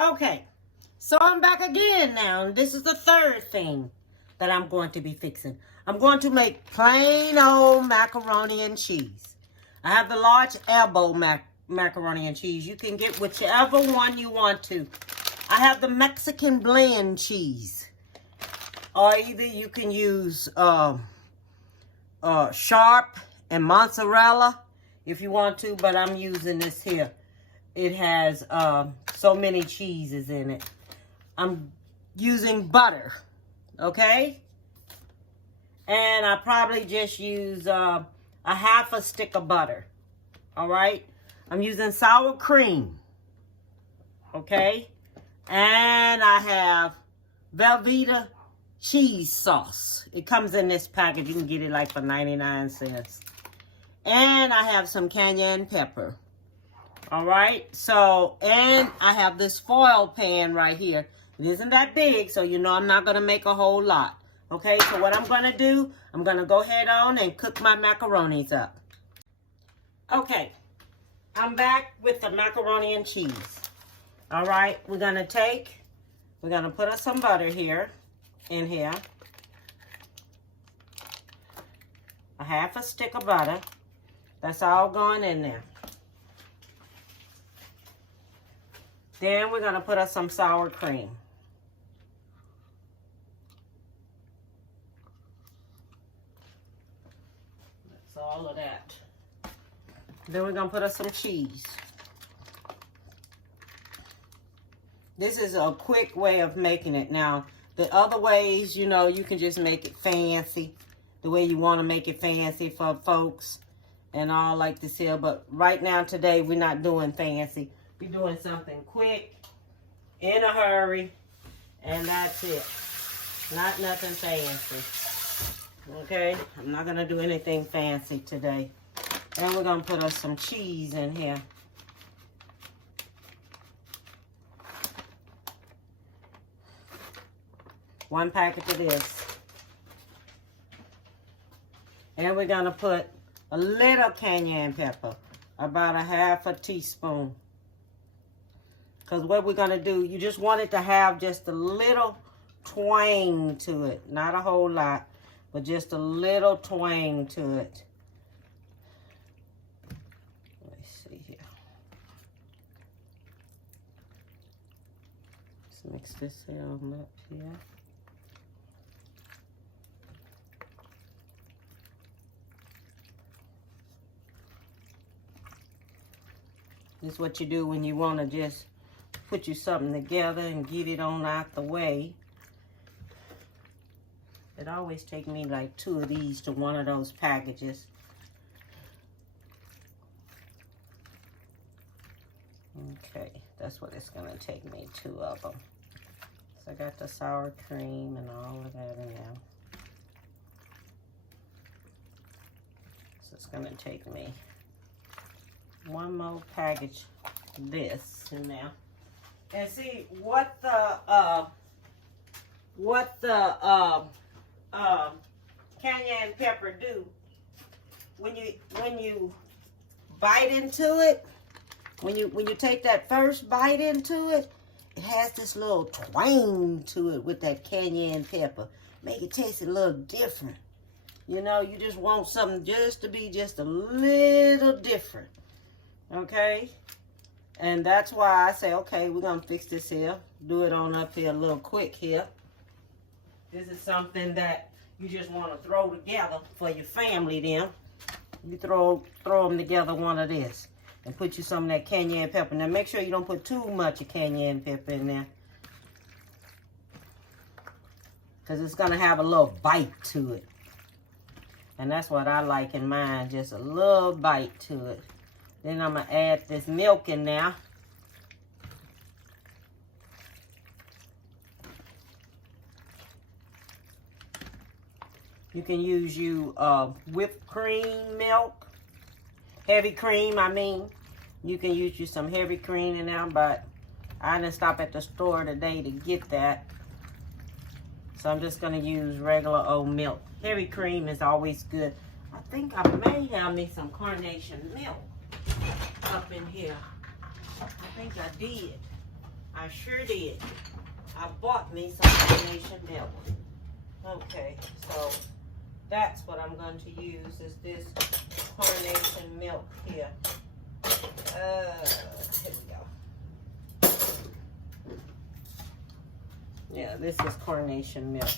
Okay, so I'm back again now. And this is the third thing that I'm going to be fixing. I'm going to make plain old macaroni and cheese. I have the large elbow macaroni and cheese. You can get whichever one you want to. I have the Mexican blend cheese. Or either you can use sharp and mozzarella if you want to, but I'm using this here. It has so many cheeses in it. I'm using butter, okay? And I probably just use a half a stick of butter, all right? I'm using sour cream, okay? And I have Velveeta cheese sauce. It comes in this package. You can get it like for 99 cents. And I have some cayenne pepper. All right. So, and I have this foil pan right here. It isn't that big, so you know I'm not going to make a whole lot. Okay. So what I'm going to do, I'm going to go ahead on and cook my macaronis up. Okay. I'm back with the macaroni and cheese. All right. We're going to put us some butter here. In here, a half a stick of butter. That's all going in there. Then we're going to put us some sour cream. That's all of that. Then we're going to put us some cheese. This is a quick way of making it. Now, the other ways, you know, you can just make it fancy, the way you want to make it fancy for folks and all like this here. But right now, today, we're not doing fancy. We're doing something quick, in a hurry, and that's it. Not nothing fancy. Okay? I'm not going to do anything fancy today. And we're going to put us some cheese in here. One packet of this. And we're going to put a little cayenne pepper. About a half a teaspoon. Because what we're going to do, you just want it to have just a little twang to it. Not a whole lot, but just a little twang to it. Let's see here. Let's mix this here up here. This is what you do when you want to just put you something together and get it on out the way. It always takes me like 2 of these to one of those packages. Okay, that's what it's going to take me, 2 of them. So I got the sour cream and all of that in there. So it's going to take me 1 more package of this in there. And see what the cayenne pepper do when you bite into it, when you take that first bite into it, it has this little twang to it with that cayenne pepper. Make it taste a little different. You know, you just want something just to be just a little different. Okay? And that's why I say, okay, we're going to fix this here. Do it on up here a little quick here. This is something that you just want to throw together for your family then. You throw them together one of this. And put you some of that cayenne pepper. Now make sure you don't put too much of cayenne pepper in there. Because it's going to have a little bite to it. And that's what I like in mine. Just a little bite to it. Then I'm going to add this milk in there. You can use whipped cream milk. Heavy cream, I mean. You can use you some heavy cream in there, but I didn't stop at the store today to get that. So I'm just going to use regular old milk. Heavy cream is always good. I think I may have me some carnation milk up in here. I think I did. I sure did. I bought me some carnation milk. Okay, so that's what I'm going to use is this carnation milk here. Here we go. Yeah, this is carnation milk.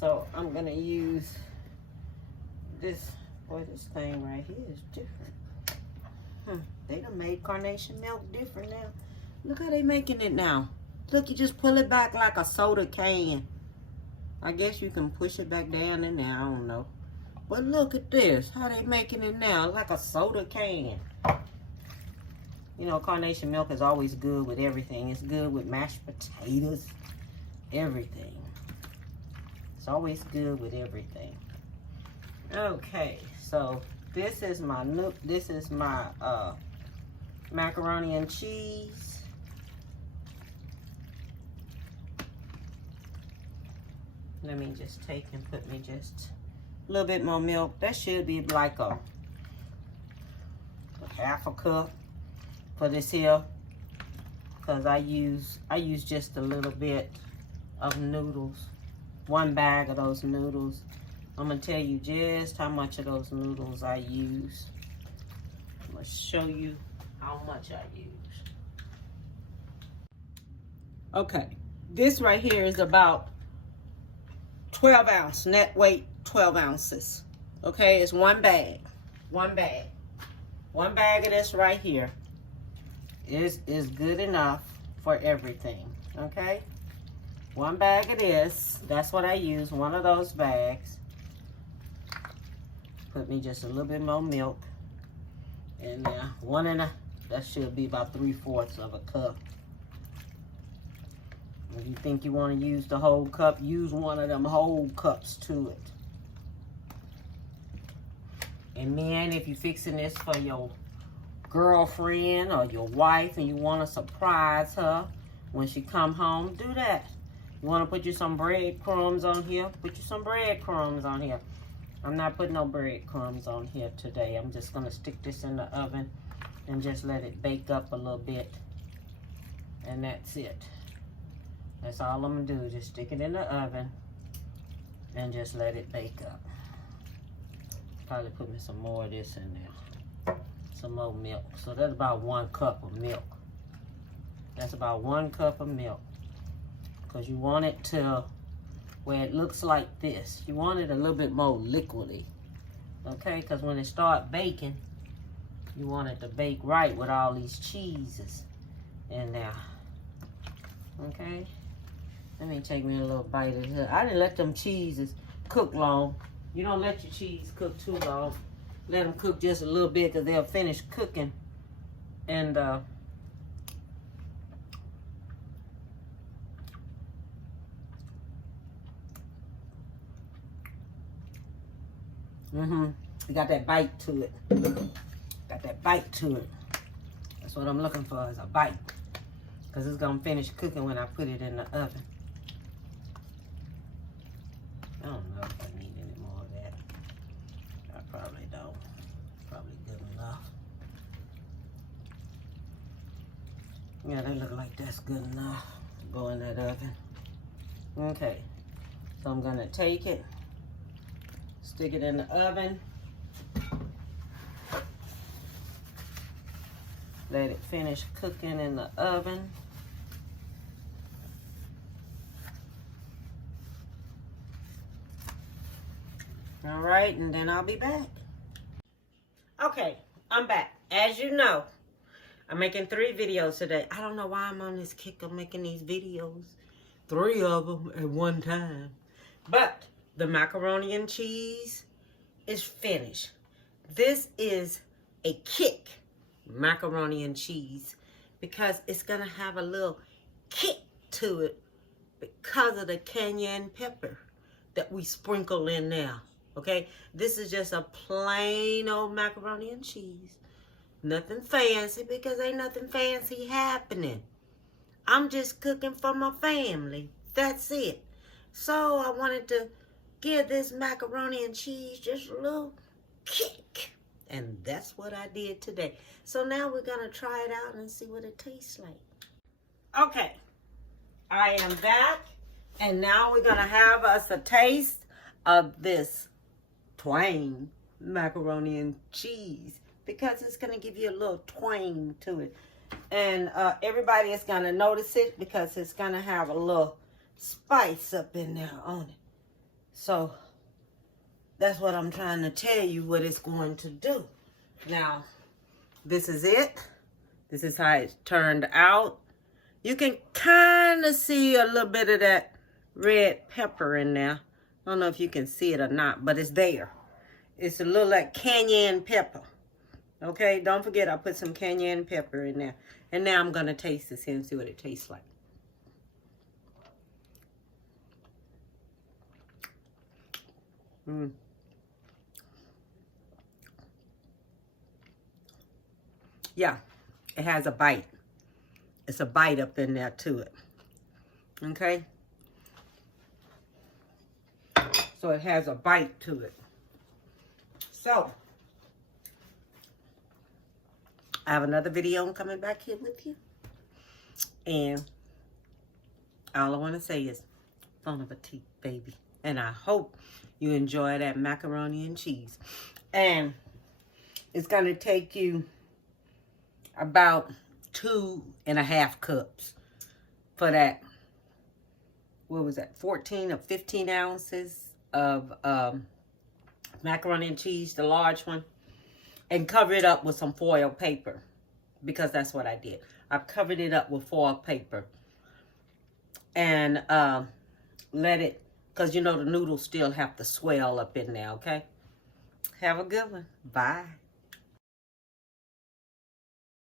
So I'm going to use this. Boy, this thing right here is different. They done made carnation milk different now. Look how they making it now. Look, you just pull it back like a soda can. I guess you can push it back down in there. I don't know. But look at this. How they making it now? Like a soda can. You know, carnation milk is always good with everything. It's good with mashed potatoes. Everything. It's always good with everything. Okay, so this is my macaroni and cheese. Let me just take and put me just a little bit more milk. That should be like a half a cup for this here, because I use just a little bit of noodles. One bag of those noodles. I'm gonna tell you just how much of those noodles I use. I'm gonna show you how much I use. Okay, this right here is about 12 ounce, net weight 12 ounces. Okay, it's one bag. One bag. One bag of this right here is good enough for everything. Okay? One bag of this. That's what I use, one of those bags. Put me just a little bit more milk in there. That should be about 3/4 of a cup. If you think you want to use the whole cup, use one of them whole cups to it. And then if you're fixing this for your girlfriend or your wife and you want to surprise her when she come home, do that. You want to put you some breadcrumbs on here? Put you some breadcrumbs on here. I'm not putting no breadcrumbs on here today. I'm just going to stick this in the oven and just let it bake up a little bit. And that's it. That's all I'm going to do. Just stick it in the oven and just let it bake up. Probably put me some more of this in there. Some more milk. So that's about 1 cup of milk. That's about 1 cup of milk. Because you want it to where it looks like this. You want it a little bit more liquidy. Okay? Because when it start baking, you want it to bake right with all these cheeses in there. Okay? Let me take me a little bite of this. I didn't let them cheeses cook long. You don't let your cheese cook too long. Let them cook just a little bit because they'll finish cooking. And you got that bite to it. Got that bite to it. That's what I'm looking for, is a bite. Because it's going to finish cooking when I put it in the oven. I don't know if I need any more of that. I probably don't. Probably good enough. Yeah, they look like that's good enough to go in that oven. Okay. So I'm going to take it, stick it in the oven. Let it finish cooking in the oven. All right, and then I'll be back. Okay, I'm back. As you know, I'm making 3 videos today. I don't know why I'm on this kick of making these videos. 3 of them at one time. But the macaroni and cheese is finished. This is a kick macaroni and cheese because it's going to have a little kick to it because of the cayenne pepper that we sprinkle in there. Okay, this is just a plain old macaroni and cheese. Nothing fancy because ain't nothing fancy happening. I'm just cooking for my family. That's it. So I wanted to give this macaroni and cheese just a little kick. And that's what I did today. So now we're going to try it out and see what it tastes like. Okay, I am back, and now we're gonna have us a taste of this Twain macaroni and cheese, because it's gonna give you a little twang to it, and everybody is gonna notice it because it's gonna have a little spice up in there on it. So that's what I'm trying to tell you what it's going to do. Now, this is it. This is how it turned out. You can kind of see a little bit of that red pepper in there. I don't know if you can see it or not, but it's there. It's a little like cayenne pepper. Okay, don't forget I put some cayenne pepper in there. And now I'm going to taste this and see what it tastes like. Yeah, it has a bite. It's a bite up in there to it. Okay? So it has a bite to it. So, I have another video coming back here with you. And all I want to say is, bon appetit, baby. And I hope you enjoy that macaroni and cheese. And it's going to take you about 2.5 cups for that. What was that? 14 or 15 ounces of macaroni and cheese, the large one. And cover it up with some foil paper, because that's what I did. I covered it up with foil paper. And let it, because you know the noodles still have to swell up in there, okay? Have a good one. Bye.